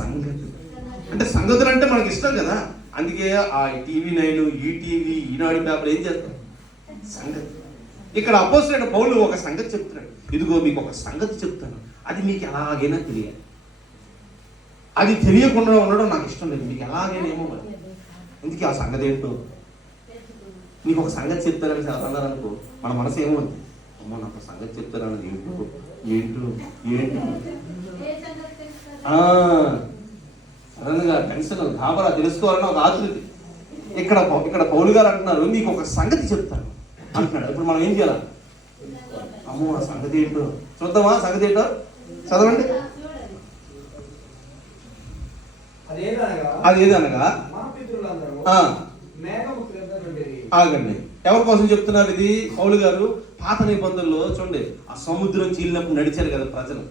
సంగతి. అంటే సంగతులు అంటే మనకి ఇష్టం కదా, అందుకే ఆ TV9, ఈటీవీ, ఈనాడు పేపర్ ఏం చేస్తాం? సంగతి. ఇక్కడ అపోస్తలుడైన పౌలు ఒక సంగతి చెప్తున్నాడు. ఇదిగో మీకు ఒక సంగతి చెప్తాను, అది మీకు ఎలాగైనా తెలియాలి. అది తెలియకుండా ఉండడం నాకు ఇష్టం లేదు, మీకు ఎలాగైనా ఏమో మరి. ఎందుకు ఆ సంగతి ఏంటో మీకు ఒక సంగతి చెప్తారని అన్నారు అనుకో, మన మనసు ఏమవుతుంది? అమ్మ నాకు ఒక సంగతి చెప్తారన్నది ఏంటో ఏంటో ఏంటో సడన్గా టెన్షన్, గాబరా, తెలుసుకోవాలని ఒక ఆతృతి. ఇక్కడ పౌలు గారు అంటున్నారు, మీకు ఒక సంగతి చెప్తాను అంటున్నాడు. ఇప్పుడు మనం ఏం చేయాలి? అమ్మో ఆ సంగతి ఏంటో చూద్దామా? సంగతి ఏంటో చదవండి. అదేదనగా ఆగండి. ఎవరి కోసం చెప్తున్నారు ఇది? పౌలు గారు పాత నిబంధనలో చూడండి, ఆ సముద్రం చీలినప్పుడు నడిచారు కదా ప్రజలు,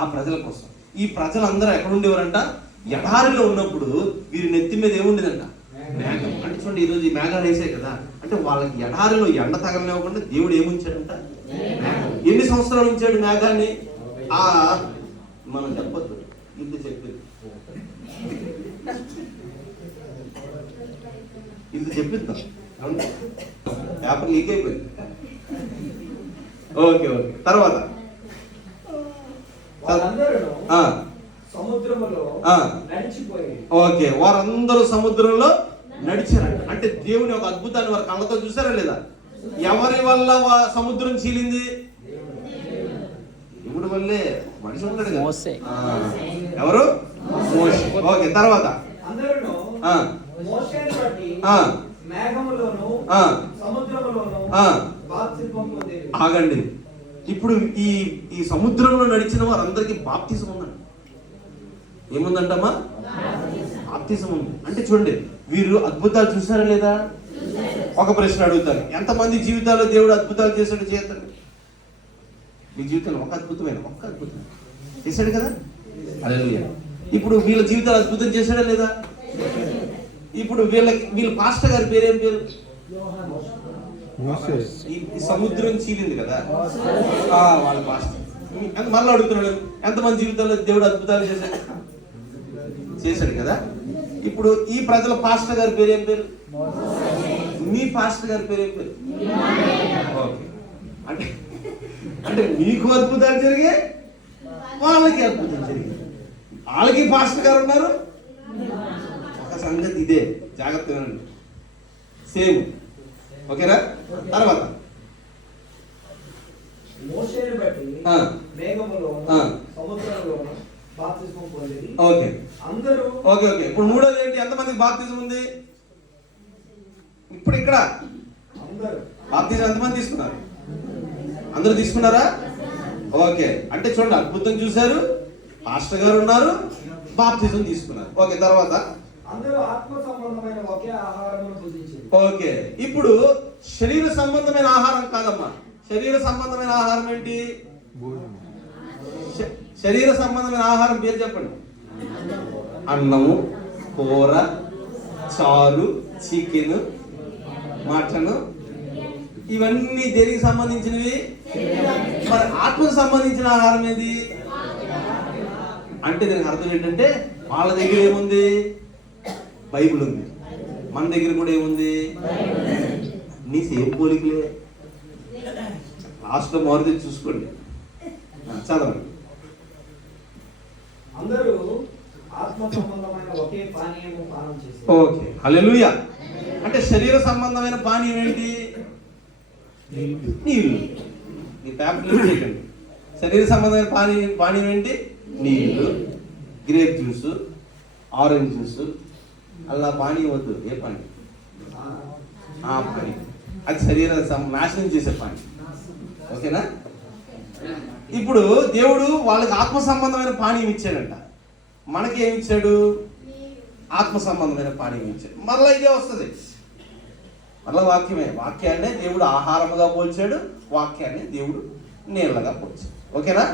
ఆ ప్రజల కోసం. ఈ ప్రజలందరూ ఎక్కడుండేవారంట? ఎడారిలో ఉన్నప్పుడు వీరి నెత్తి మీద ఏముండేదంట? మేఘం. అంటే చూడండి, ఈరోజు ఈ మేఘాలు వేసాయి కదా, అంటే వాళ్ళకి ఎడారిలో ఎండ తగలనివ్వకుండా దేవుడు ఏముంచాడంట? మేఘం. ఎన్ని సంవత్సరాలు ఉంచాడు మేఘాన్ని? మనం చెప్పొద్దు, ఇది చెప్పింది, ఇది చెప్పిందా? పేపర్ లీక్ అయిపోయింది. Okay okay. తర్వాత ఓకే, వారందరూ సముద్రంలో నడిచారంట. అంటే దేవుని ఒక అద్భుతాన్ని వారి కళ్ళతో చూసారా లేదా? ఎవరి వల్ల సముద్రం చీలింది? దేవుడి వల్లే. మనిషి ఉన్నాడు కదా, ఎవరు? మోషే. ఓకే, తర్వాత ఆగండి. ఇప్పుడు ఈ సముద్రంలో నడిచిన వారందరికీ బాప్తిజం ఉందండి. ఏముందంటమ్మా? బాప్తిజం ఉంది. అంటే చూడండి, వీరు అద్భుతాలు చూసారా లేదా? ఒక ప్రశ్న అడుగుతారు, ఎంతమంది జీవితాల్లో దేవుడు అద్భుతాలు చేశాడు? చేస్తాడు. మీ జీవితంలో ఒక అద్భుతం చేశాడు కదా. హల్లెలూయా. ఇప్పుడు వీళ్ళ జీవితాలు అద్భుతం చేశాడా లేదా? ఇప్పుడు వీళ్ళ పాస్టర్ గారి పేరేం పేరు? ఈ సముద్రం చీలింది కదా, వాళ్ళ పాస్టర్. మళ్ళీ అడుగుతున్నాడు, ఎంతమంది జీవితాల్లో దేవుడు అద్భుతాలు చేశాడు కదా. ఇప్పుడు ఈ ప్రజల పాస్టర్ గారి పేరేం పేరు? మీ పాస్టర్ గారి పేరేం పేరు? ఓకే. అంటే మీకు అద్భుతాలు జరిగాయి, వాళ్ళకి అద్భుతాలు జరిగాయి. వాళ్ళకి పాస్టర్ గారు ఉన్నారు. ఒక సంగతి ఇదే, జాగ్రత్తగా సేమ్. ఓకేనా? తర్వాత ఓకే ఓకే ఓకే. ఇప్పుడు మూడోది ఏంటి? ఎంతమందికి బాప్తిజం ఉంది? ఇప్పుడు ఇక్కడ బాప్తిజం ఎంతమంది తీసుకున్నారు? అందరూ తీసుకున్నారా? ఓకే. అంటే చూడండి, అద్భుతం చూశారు, పాస్టర్ గారు ఉన్నారు, బాప్తిజం తీసుకున్నారు. ఓకే, తర్వాత ఓకే. ఇప్పుడు శరీర సంబంధమైన ఆహారం కాదమ్మా. శరీర సంబంధమైన ఆహారం ఏంటి? శరీర సంబంధమైన ఆహారం పేరు చెప్పండి. అన్నము, కూర, చారు, చికెన్, మటన్, ఇవన్నీ దేనికి సంబంధించినవి? మరి ఆత్మకు సంబంధించిన ఆహారం ఏది? అంటే దీనికి అర్థం ఏంటంటే, వాళ్ళ దగ్గర ఏముంది? బైబిల్ ఉంది. మన దగ్గర కూడా ఏముంది? నీ సేమ్ పోలికలే. లాస్ట్లో మారుతి చూసుకోండి, చదవండి. ఓకే, హల్లెలూయా. అంటే శరీర సంబంధమైన పానీయం ఏంటి? నీళ్ళు. నీ పేపర్ చేయకండి. శరీర సంబంధమైన పానీయం ఏంటి? నీళ్ళు, గ్రేప్ జ్యూస్, ఆరెంజ్ జ్యూస్. అలా పానీయం వద్దు. ఏ పానీ? పానీ. అది శరీర నాశనం చేసే పానీ. ఓకేనా? ఇప్పుడు దేవుడు వాళ్ళకి ఆత్మ సంబంధమైన పానీయం ఇచ్చాడంట. మనకి ఏమి ఇచ్చాడు? ఆత్మ సంబంధమైన పానీయం ఇచ్చాడు. మరలా ఇదే వస్తుంది, మరలా వాక్యమే. వాక్యాన్నే దేవుడు ఆహారముగా పోల్చాడు, వాక్యాన్ని దేవుడు నీళ్ళగా పోల్చాడు. ఓకేనా?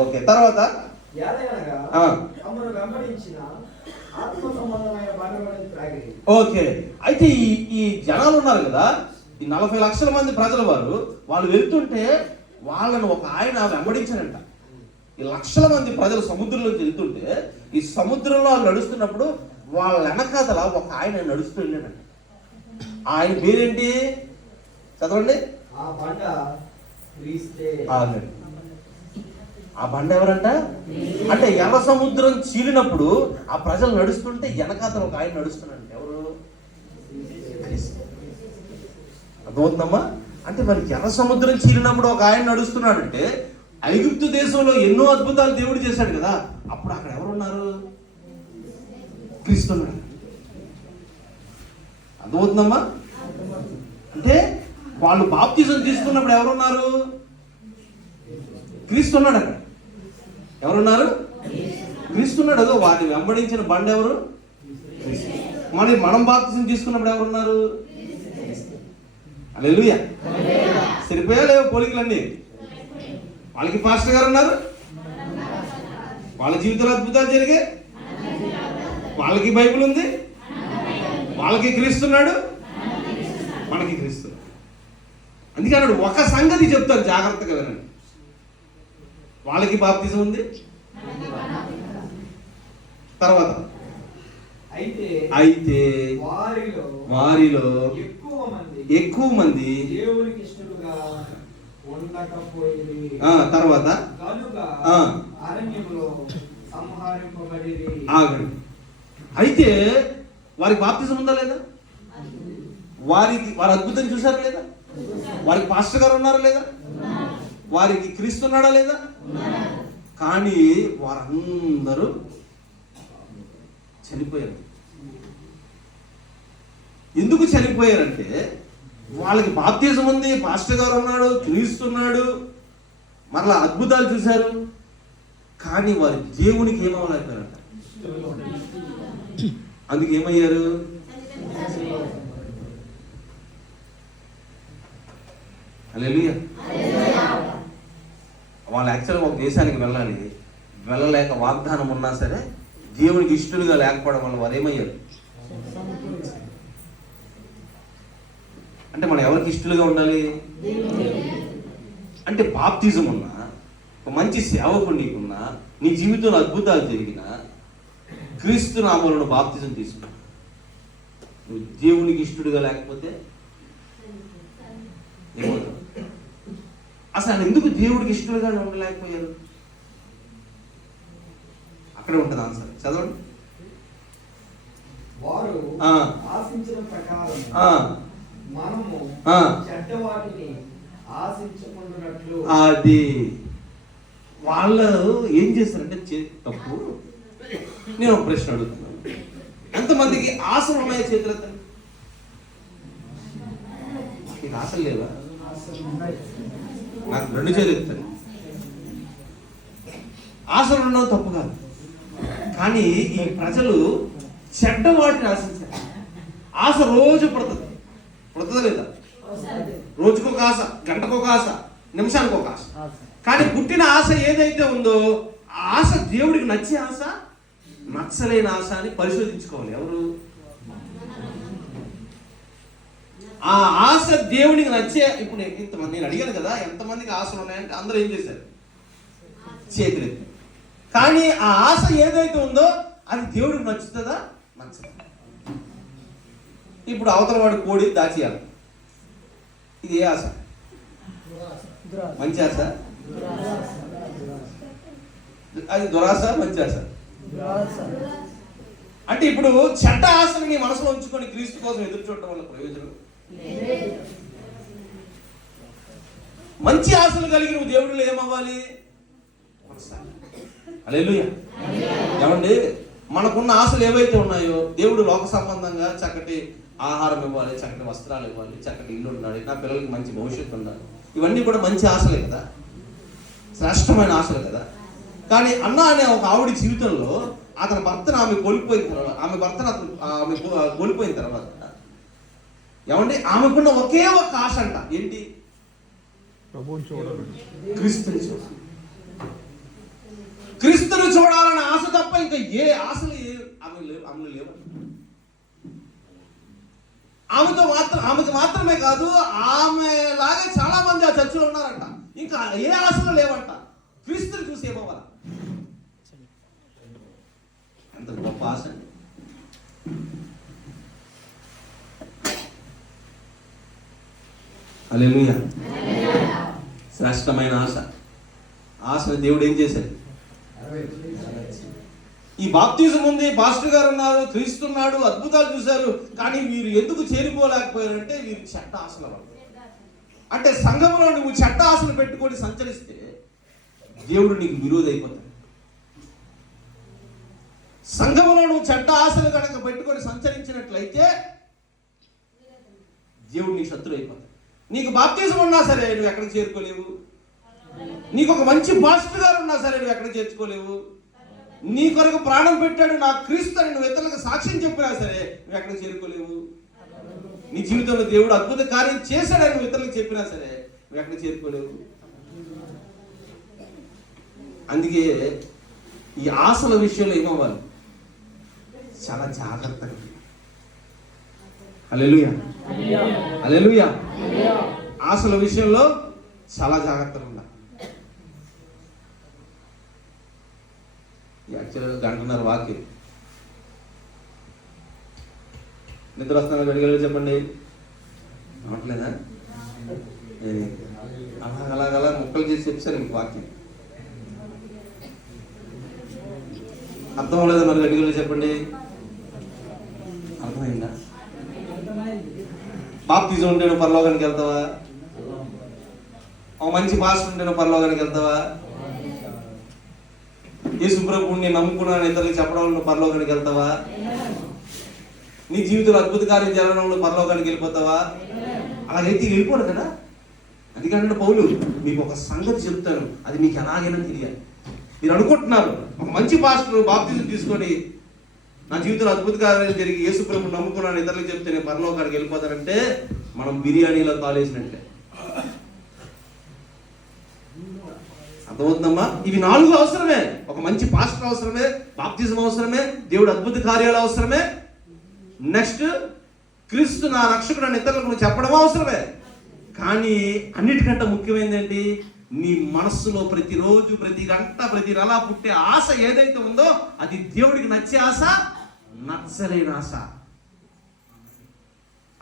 ఓకే, తర్వాత ఓకే. అయితే ఈ జనాలు ఉన్నారు కదా, ఈ 40 లక్షల మంది ప్రజల వాళ్ళు వెళ్తుంటే వాళ్ళను ఒక ఆయన వెంబడించారంట. ఈ లక్షల మంది ప్రజలు సముద్రంలోకి వెళ్తుంటే ఈ సముద్రంలో వాళ్ళు నడుస్తున్నప్పుడు వాళ్ళ వెనకాతల ఒక ఆయన నడుస్తూ వెళ్ళాడంట. ఆయన పేరేంటి చదవండి. ఆ బండ ఎవరంట అంటే ఎర్ర సముద్రం చీలినప్పుడు ఆ ప్రజలు నడుస్తుంటే వెనకాతల ఒక ఆయన నడుస్తున్నాడు. ఎవరు? అర్థమవుతుందమ్మా? అంటే మరి ఎర్ర సముద్రం చీలినప్పుడు ఒక ఆయన నడుస్తున్నాడంటే ఐగుప్తు దేశంలో ఎన్నో అద్భుతాలు దేవుడు చేశాడు కదా, అప్పుడు అక్కడ ఎవరున్నారు? క్రీస్తున్నాడు. అర్థమవుతుందమ్మా? అంటే వాళ్ళు బాప్తిజం తీసుకున్నప్పుడు ఎవరున్నారు? క్రీస్తున్నాడు. అక్కడ ఎవరున్నారు? క్రీస్తున్నాడు. వారిని వెంబడించిన బండ ఎవరు? మనం బాప్తిజం తీసుకున్నప్పుడు ఎవరున్నారు? హల్లెలూయా. సరిపోయా లేవు పోలికలన్నీ? వాళ్ళకి పాస్టర్ గారు ఉన్నారు, వాళ్ళ జీవితంలో అద్భుతాలు జరిగాయి, వాళ్ళకి బైబిల్ ఉంది, వాళ్ళకి క్రీస్తున్నాడు, మనకి క్రీస్తున్నాడు. అందుకే అన్నాడు ఒక సంగతి చెప్తారు, జాగ్రత్తగా వినండి. వాళ్ళకి బాప్తిజం ఉంది, తర్వాత అయితే వారిలో ఎక్కువ మంది తర్వాత ఆగండి. అయితే వారికి బాప్తిజం ఉందా లేదా? వారి అద్భుతం చూసారా లేదా? వారికి పాస్టర్ గారు ఉన్నారా లేదా? వారికి క్రీస్తున్నాడా లేదా? కానీ వారందరూ చనిపోయారు. ఎందుకు చనిపోయారంటే వాళ్ళకి బాప్తిజం ఉంది, పాస్టర్ గారు ఉన్నాడు, క్రీస్తున్నాడు, మరలా అద్భుతాలు చూశారు, కానీ వారి దేవునికి ఏమవ్వలేకపోయారంట. అందుకు ఏమయ్యారు? హల్లెలూయా. వాళ్ళు యాక్చువల్గా ఒక దేశానికి వెళ్ళాలి, వెళ్ళలేక వాగ్దానం ఉన్నా సరే దేవునికి ఇష్టలుగా లేకపోవడం వల్ల వారు ఏమయ్యారు అంటే మనం ఎవరికి ఇష్టలుగా ఉండాలి అంటే బాప్తిజం ఉన్నా, ఒక మంచి సేవకుడు నీకున్నా, నీ జీవితంలో అద్భుతాలు జరిగినా, క్రీస్తు నామములో బాప్తిజం తీసుకున్నా, నువ్వు దేవునికి ఇష్టడుగా లేకపోతే ఏమవుతావు? అసలు ఎందుకు దేవుడికి ఇష్టలుగా ఉండలేకపోయారు? అక్కడే ఉంటుంది ఆన్సర్. చదవండి. వారు ఆశించిన ప్రకారం మనము చెడ్డ వాటిని ఆశించుకుంటున్నట్లు. అది వాళ్ళు ఏం చేస్తారంటే తప్పు. నేను ఒక ప్రశ్న అడుగుతున్నాను, ఎంతమందికి ఆశలు ఉన్నాయో చేతులతో? నీకు ఆశలు లేవా? నాకు రెండు చేతులు ఎత్తాను. ఆశలు ఉండడం తప్పు కాదు, కానీ ఈ ప్రజలు చెడ్డ వాటిని ఆశించారు. ఆశ రోజు పుడుతుందా లేదా? రోజుకొక ఆశ, గంటకొక ఆశ, నిమిషానికి ఒక ఆశ. కానీ పుట్టిన ఆశ ఏదైతే ఉందో ఆ ఆశ దేవుడికి నచ్చే ఆశ, నచ్చలేని ఆశ అని పరిశోధించుకోవాలి. ఎవరు? ఆ ఆశ దేవుడికి నచ్చే. ఇప్పుడు ఇంతమంది నేను అడిగాను కదా, ఎంతమందికి ఆశలు ఉన్నాయంటే అందరూ ఏం చేశారు? చేతులు. కానీ ఆ ఆశ ఏదైతే ఉందో అది దేవుడికి నచ్చుతుందా? నచ్చదు. ఇప్పుడు అవతల వాడు కోడి దాచేయాలి, ఇది ఏ ఆశ? మంచి ఆశ? అది దురాశ, మంచి ఆశ? అంటే ఇప్పుడు చెడ్డ ఆశని నీ మనసులో ఉంచుకొని క్రీస్తు కోసం ఎదురు చూడటం వల్ల ప్రయోజనం. మంచి ఆశలు కలిగి నువ్వు దేవుడిలో ఏమవ్వాలి? హల్లెలూయా. ఏమండి, మనకున్న ఆశలు ఏవైతే ఉన్నాయో, దేవుడు లోక సంబంధంగా చక్కటి ఆహారం ఇవ్వాలి, చక్కటి వస్త్రాలు ఇవ్వాలి, చక్కటి ఇల్లు ఉండాలి, నా పిల్లలకి మంచి భవిష్యత్తు ఉండాలి, ఇవన్నీ కూడా మంచి ఆశలే కదా, శ్రేష్టమైన ఆశలు కదా. కానీ అన్న అనే ఒక ఆవిడ జీవితంలో అతని భర్తను ఆమె కోల్పోయిన తర్వాత ఏమండి, ఆమెకున్న ఒకే ఒక ఆశ అంట. ఏంటి? క్రీస్తుని చూడాలి. క్రీస్తుని చూడాలన్న ఆశ తప్ప ఇంకా ఏ ఆశలు ఆమె లేవు. ఆమెకి మాత్రమే కాదు, ఆమె లాగే చాలా మంది ఆ చర్చిలో ఉన్నారంట. ఇంకా ఏ ఆశలు లేవంట. క్రీస్తుని చూసి ఏమవ్వాలా? ఎంత గొప్ప ఆశ అండి. హల్లెలూయా. శ్రేష్టమైన ఆశ. ఆశను దేవుడు ఏం చేశాడు? ఈ బాప్తిజం ఉంది, పాస్టర్ గారు ఉన్నారు, క్రీస్తున్నాడు, అద్భుతాలు చూశారు, కానీ వీరు ఎందుకు చేరిపోలేకపోయారంటే వీరు చెడ్డ ఆశల వాళ్ళు. అంటే సంఘంలో నువ్వు చెడ్డ ఆశలు పెట్టుకొని సంచరిస్తే దేవుడు నీకు విరోధి అయిపోతాడు. సంఘంలో నువ్వు చెడ్డ ఆశలు కనుక పెట్టుకొని సంచరించినట్లయితే దేవుడు నీకు శత్రువు అయిపోతాడు. నీకు బాప్తిజం ఉన్నా సరే నువ్వు ఎక్కడికి చేరుకోలేవు. నీకు ఒక మంచి పాస్టర్ గారు ఉన్నా సరే నువ్వు ఎక్కడికి చేర్చుకోలేవు. నీ కొరకు ప్రాణం పెట్టాడు నా క్రీస్తు అని నువ్వు ఇతరులకు సాక్ష్యం చెప్పినా సరే నువ్వు ఎక్కడికి చేరుకోలేవు. నీ జీవితంలో దేవుడు అద్భుత కార్యం చేశాడని నువ్వు ఇతరులకు చెప్పినా సరే నువ్వు ఎక్కడికి చేరుకోలేవు. అందుకే ఈ ఆశల విషయంలో ఏమవ్వాలి? చాలా జాగ్రత్తగా. హల్లెలూయా, హల్లెలూయా. ఆశల విషయంలో చాలా జాగ్రత్తగా ఉండాలి. యాక్చువల్గా గంటన్నర వాక్యం. నిద్ర వస్తున్నా గడిగలు చెప్పండి. అవట్లేదా? అలాగలా ముక్కలు చేసి చెప్పారు మీకు వాక్యం. అర్థం అవ్వలేదా? మరి గడిగలు చెప్పండి. అర్థమైందా? బాప్తిజం ఉంటే నువ్వు పరలోకానికి వెళ్తావా? ఒక మంచి పాస్టర్ ఉంటే నువ్వు పరలోకానికి వెళ్తావా? యేసు ప్రభువుని నమ్ముకున్నాను ఇతరులకు చెప్పడం నువ్వు పరలోకానికి వెళ్తావా? నీ జీవితంలో అద్భుత కార్యం జరగడం నువ్వు పరలోకానికి వెళ్ళిపోతావా? అలాగైతే వెళ్ళిపోడు కదా. అందుకంటే పౌలు మీకు ఒక సంగతి చెప్తాను, అది మీకు ఎలాగైనా తెలియాలి. మీరు అనుకుంటున్నారు ఒక మంచి పాస్టర్ బాప్తిజం తీసుకొని నా జీవితంలో అద్భుత కార్యాలు జరిగి యేసు ప్రభువుని నమ్ముకున్నాను ఇతరులకు చెప్తే నేను పరలోకానికి వెళ్ళిపోతానంటే మనం బిర్యానీలో కాలేసినట్లే. అర్థమవుతుందమ్మా? ఇవి 4 అవసరమే. ఒక మంచి పాస్టర్ అవసరమే, బాప్తిజం అవసరమే, దేవుడు అద్భుత కార్యాలు అవసరమే, నెక్స్ట్ క్రీస్తు నా రక్షకుడు అని ఇతరులకు చెప్పడం అవసరమే. కానీ అన్నిటికంటే ముఖ్యమైనది ఏంటి? నీ మనస్సులో ప్రతిరోజు, ప్రతి గంట, ప్రతి నెల పుట్టే ఆశ ఏదైతే ఉందో అది దేవుడికి నచ్చే ఆశ, నచ్చలేని ఆశ.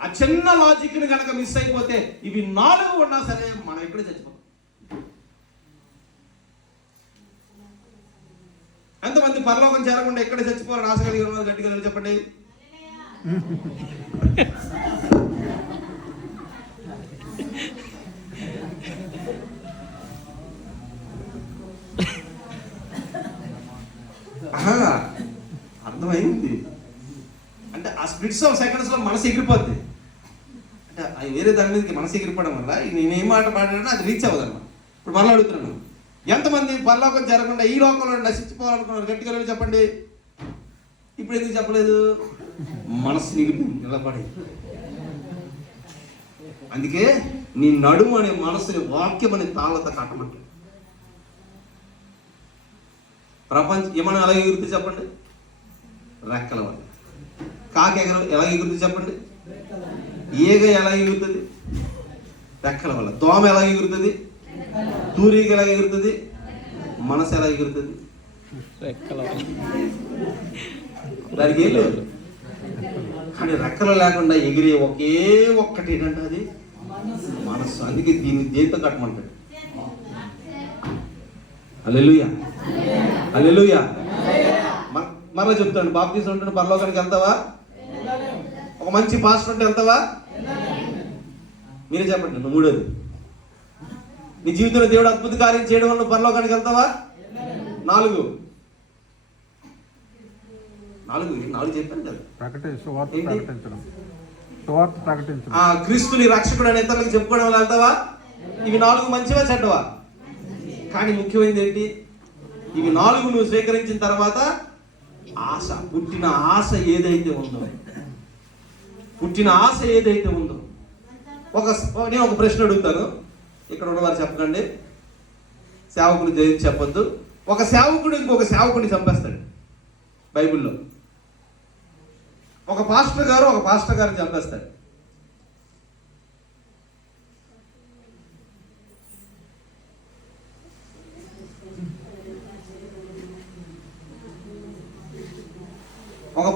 ఆ చిన్న లాజిక్ని కనుక మిస్ అయిపోతే ఇవి 4 ఉన్నా సరే మనం ఎక్కడే చచ్చిపోతాం. ఎంతమంది పరలోకం చేరకుండా ఎక్కడ చచ్చిపోవాలని ఆశ కలిగి ఉన్నారు? గట్టిగా చెప్పండి. అర్థమైంది. అంటే ఆ స్ప్లిట్స్ ఆఫ్ సెకండ్స్ లో మనసు ఎగిరిపోద్ది. అంటే అది వేరే దాని మీదకి మనసు ఎగిరిపోవడం వల్ల నేనేం మాట మాట్లాడినా అది రీచ్ అవ్వదన్నమాట. ఇప్పుడు మళ్ళీ అడుగుతున్నాను, ఎంతమంది పరలోకం జరగకుండా ఈ లోకంలో నశించిపోవాలనుకున్నారు? గట్టిగా చెప్పండి. ఇప్పుడు ఎందుకు చెప్పలేదు? మనసు నిలబడి. అందుకే నీ నడుము అనే మనసుని వాక్యం అనే తాళత కట్టమంట. ప్రపంచం ఏమన్నా ఎలా ఎగురుతుంది చెప్పండి? రెక్కల వల్ల. కాకి ఎలా ఎగురుతుంది చెప్పండి? ఈగ ఎలా ఎగురుతుంది? రెక్కల వల్ల. దోమ ఎలా ఎగురుతుంది? తూరీగ ఎలా ఎగురుతుంది? మనసు ఎలా ఎగురుతుంది? దానికి ఏం లేదు. కానీ రెక్కలు లేకుండా ఎగిరే ఒకే ఒక్కటి ఏంటంటే అది మనస్సు. అందుకే దీన్ని దేంతో కట్టమంటాడు. హల్లెలూయా, హల్లెలూయా. మరలా చెప్తాను, బాప్తిజం ఉంటే పరలోకానికి వెళ్తావా? ఒక మంచి పాస్టర్ ఉంటే వెళ్తావా? మీరే చెప్పండి. నువ్వు 3వది, నీ జీవితంలో దేవుడు అద్భుత కార్యం చేయడం వల్ల పరలోకానికి వెళ్తావా? 4 చెప్పాను కదా. క్రీస్తుని రక్షకుడు అని ఇతరులకు చెప్పుకోవడం వల్ల వెళ్తావా? ఇవి 4 మంచివా చెడ్డవా? కానీ ముఖ్యమైనది ఏంటి? ఇవి 4 నువ్వు స్వీకరించిన తర్వాత ఆశ, పుట్టిన ఆశ ఏదైతే ఉందో, నేను ఒక ప్రశ్న అడుగుతాను, ఇక్కడ ఉన్నవారు చెప్పకండి, సేవకుడు చెప్పొద్దు. ఒక సేవకుడు ఇంకొక సేవకుడిని చంపేస్తాడు బైబిల్లో. ఒక పాస్టర్ గారిని చంపేస్తాడు. ఒక